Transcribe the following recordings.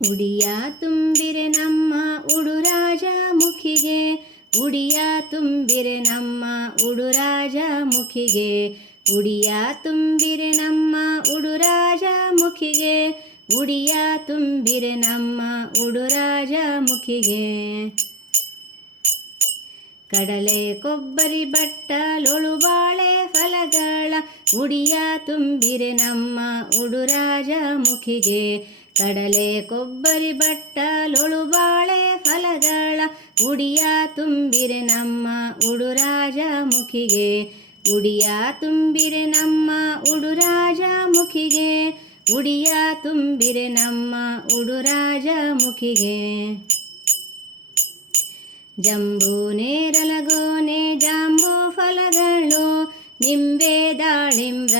ಉಡಿಯ ತುಂಬಿರೆ ನಮ್ಮ ಉಡುರಾಜ ಮುಖಿಗೆ, ಉಡಿಯ ತುಂಬಿರೆ ನಮ್ಮ ಉಡುರಾಜ ಮುಖಿಗೆ, ಉಡಿಯ ತುಂಬಿರೆ ನಮ್ಮ ಉಡುರಾಜ ಮುಖಿಗೆ, ಉಡಿಯ ತುಂಬಿರೆ ನಮ್ಮ ಉಡುರಾಜ ಮುಖಿಗೆ. ಕಡಲೆ ಕೊಬ್ಬರಿ ಬಟ್ಟಲೊಳು ಬಾಳೆ ಫಲಗಳ ಉಡಿಯ ತುಂಬಿರೆ ನಮ್ಮ ಉಡುರಾಜ ಮುಖಿಗೆ, ಕಡಲೆ ಕೊಬ್ಬರಿ ಬಟ್ಟಲೊಳು ಬಾಳೆ ಫಲಗಳ ಉಡಿಯ ತುಂಬಿರೆ ನಮ್ಮ ಉಡುರಾಜ ಮುಖಿಗೆ, ಉಡಿಯ ತುಂಬಿರೆ ನಮ್ಮ ಉಡುರಾಜ ಮುಖಿಗೆ, ಉಡಿಯ ತುಂಬಿರೆ ನಮ್ಮ ಉಡುರಾಜ ಮುಖಿಗೆ. ಜಂಬೂ ನೇರಲಗೋನೆ ಜಾಂಬೂ ಫಲಗಳು, ನಿಂಬೆ ದಾಳಿಂಬ್ರ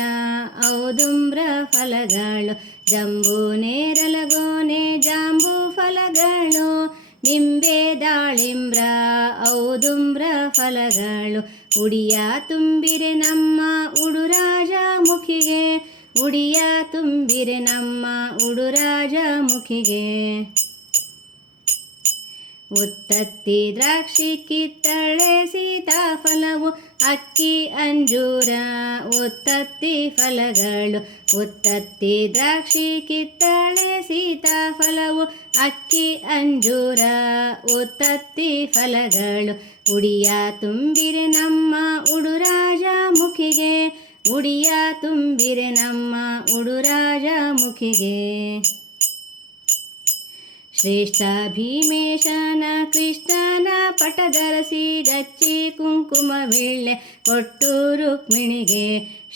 ಔದುಂಬ್ರ ಫಲಗಳು, ಜಂಬೂ ನೇರಲಗೋನೆ ಜಾಂಬೂ ಫಲಗಳು, ನಿಂಬೆ ದಾಳಿಂಬ್ರ ಔದುಂಬ್ರ ಫಲಗಳು ಉಡಿಯ ತುಂಬಿರೆ ನಮ್ಮ ಉಡುರಾಜ ಮುಖಿಗೆ, ಉಡಿಯ ತುಂಬಿರೆ ನಮ್ಮ ಉಡುರಾಜ ಮುಖಿಗೆ. ಉತ್ತತ್ತಿ ದ್ರಾಕ್ಷಿ ಕಿತ್ತಳೆ ಸೀತಾಫಲವು ಅಕ್ಕಿ ಅಂಜೂರ ಉತ್ತತ್ತಿ ಫಲಗಳು, ಉತ್ತತ್ತಿ ದ್ರಾಕ್ಷಿ ಕಿತ್ತಳೆ ಸೀತಾಫಲವು ಅಕ್ಕಿ ಅಂಜೂರ ಉತ್ತತ್ತಿ ಫಲಗಳು ಉಡಿಯ ತುಂಬಿರೆ ನಮ್ಮ ಉಡುರಾಜ ಮುಖಿಗೆ, ಉಡಿಯ ತುಂಬಿರೆ ನಮ್ಮ ಉಡುರಾಜ ಮುಖಿಗೆ. ಶ್ರೇಷ್ಠ ಭೀಮೇಶನ ಕೃಷ್ಣನ ಪಟಧರಸಿ ಗಚ್ಚಿ ಕುಂಕುಮವಿಳ್ಳೆ ಕೊಟ್ಟು ರುಕ್ಮಿಣಿಗೆ,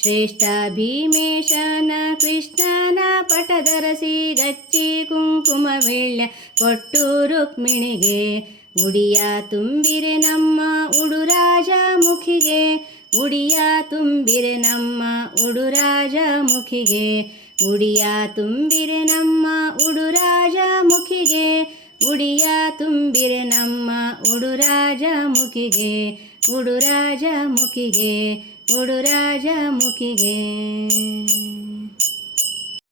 ಶ್ರೇಷ್ಠ ಭೀಮೇಶನ ಕೃಷ್ಣನ ಪಟಧರಸಿ ಗಚ್ಚಿ ಕುಂಕುಮವಿಳ್ಳೆ ಕೊಟ್ಟು ರುಕ್ಮಿಣಿಗೆ, ಉಡಿಯ ತುಂಬಿರೆ ನಮ್ಮ ಉಡುರಾಜ ಮುಖಿಗೆ, ಉಡಿಯ ತುಂಬಿರೆ ನಮ್ಮ ಉಡುರಾಜ ಮುಖಿಗೆ, ಉಡಿಯ ತುಂಬಿರೆ ನಮ್ಮ ಉಡುರಾಜ ಮುಖಿಗೆ, ಉಡಿಯ ತುಂಬಿರೆ ನಮ್ಮ ಉಡುರಾಜ ಮುಖಿಗೆ, ಉಡುರಾಜ ಮುಖಿಗೆ, ಉಡುರಾಜ ಮುಖಿಗೆ.